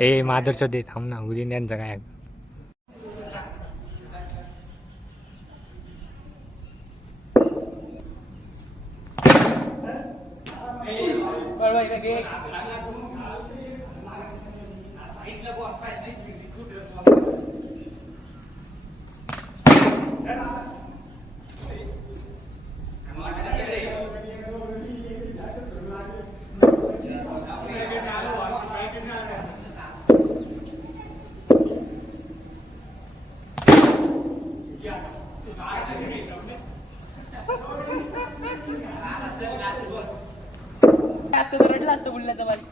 ए माधुरचं दे थांब ना उदिन यांचं काय रडला असतं बुलण्याचा बारी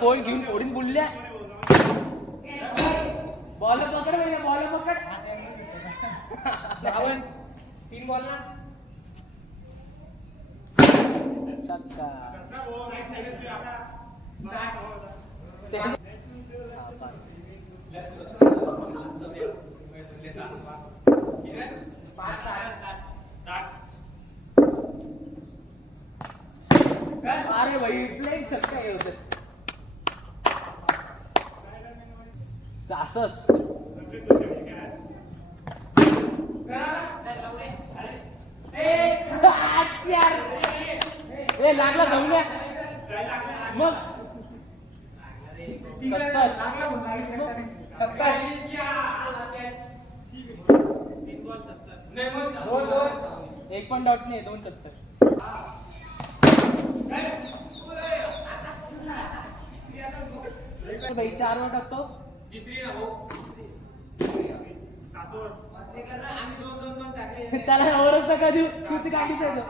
फोन घेऊन फोडून बोलल्या बॉल पकड बॉल पकड 3 बॉल ना अरे भाई प्लेइंग छक्का हे होते असंच लागला जाऊया मग 70 एक पण डॉट नाही 270 भाई 4 वर टाकतो तिसरी ना भाऊ त्याला ओरच नका देऊ तूच गाडीच आहे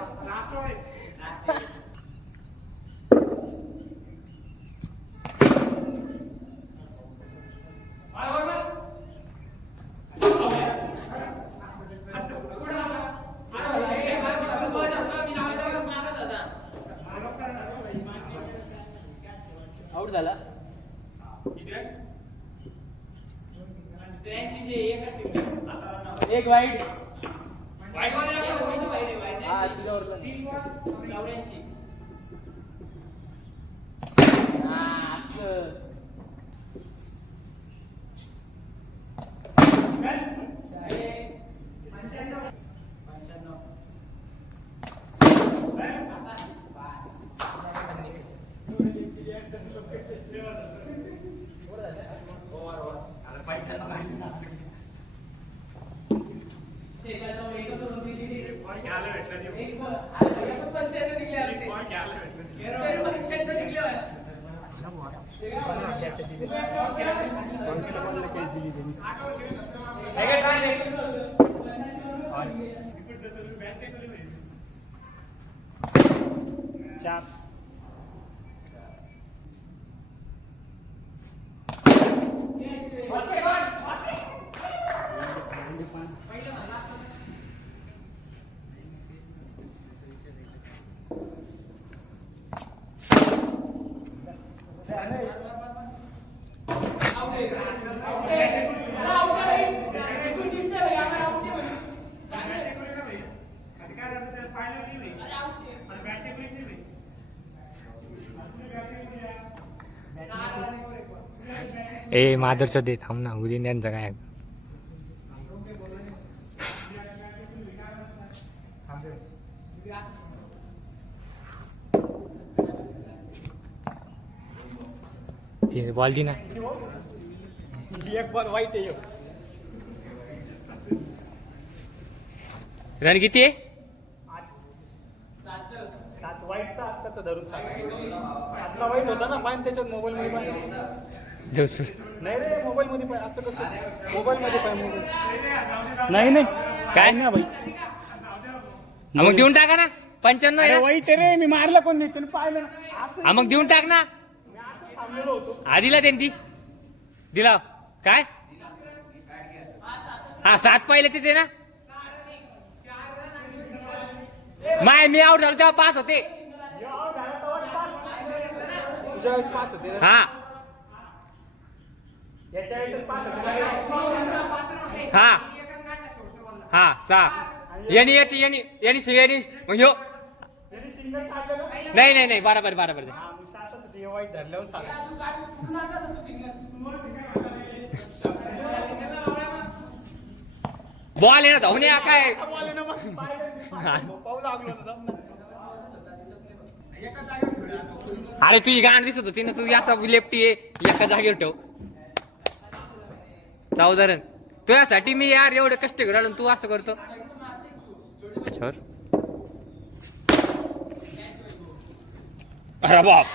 आउट झाला एक वाईट हा ए माधुरचं दे थांब ना उदिन यांचं काय बॉल दी ना एक बॉल वाईट आहे रन किती आहे? 7 वाईटचा आत्ताचा धरून 7. आतला वाईट होता ना पाय त्याच्यात मोबाईल मध्ये पाय. नाही रे मोबाईल मध्ये पाय असं कसं मोबाईल मध्ये पाय मोबाईल. नाही काय ना भाई. मग देऊन टाका ना 95 अरे आहे. वाईट आहे रे मी मारला कोण नाही तुम्ही पाहिलं ना असं मग देऊन टाक ना. मी असं थांबलेलो होतो. आधीला त्यांनी दिला काय? हा 7 पहिल्याचेच आहे ना. माय मी आउट झालो तेव्हा 5 होते. तुझ्या वेळेस 5 होते ना? हा याच्या वेळेस 5 होते. हा हा 6 यांनी याची यांनी यांनी यांनी मग ह्यो यांनी सिंगल टाकलं. नाही बरोबर हा मी 7च होते वाईट धरल्यावर 7. बॉल आहे ना धावणे हा काय. पाऊल लागलो ना जाऊन ना. अरे तुझी गाण दिसत होती ना तू असा लेफ्टी आहे एका जागेवर ठेव. 14 रन तुझ्यासाठी मी यार एवढे कष्ट घेऊन आलो तू असं करतो. अरे बाप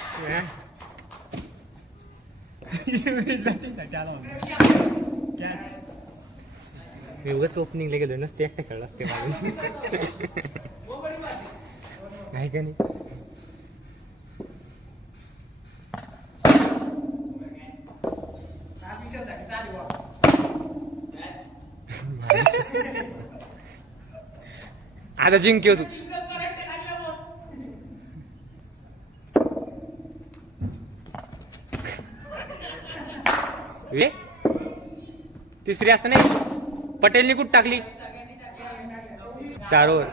मी उगाच ओपनिंगला गेलो नसते एकटा खेळला असते मला. नाही का नाही. आता जिंकव तू. तिसरी असं नाही पटेलनी कुठ टाकली 4 ओव्हर.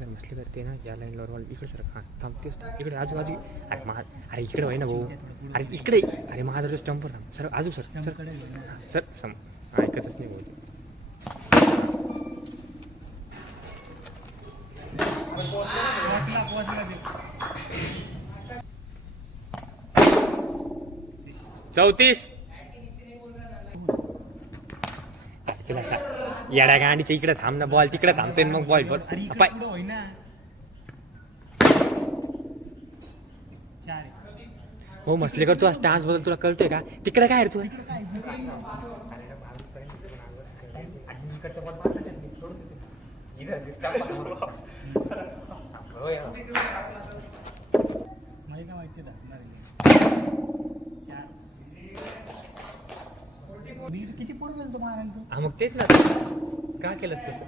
मसले करते ना या लाईनवर इकडे सर हा थांबतेस इकडे आजूबाजू. अरे इकडे होय ना भाऊ. अरे इकडे अरे महाराज स्टंपवर थांब सर आजू सर सर सम ऐकतच नाही भाऊ. 34 तुला येड्या गाडीच्या इकडे थांब ना बॉल तिकडे थांबतोय मग बॉल बॉल पाय. हो मसले कर तू स्टान्स बद्दल तुला कळतोय का तिकडे काय रे तू. किती पुढे गेलो तुम्हाला मग तेच ना का केलं तसं.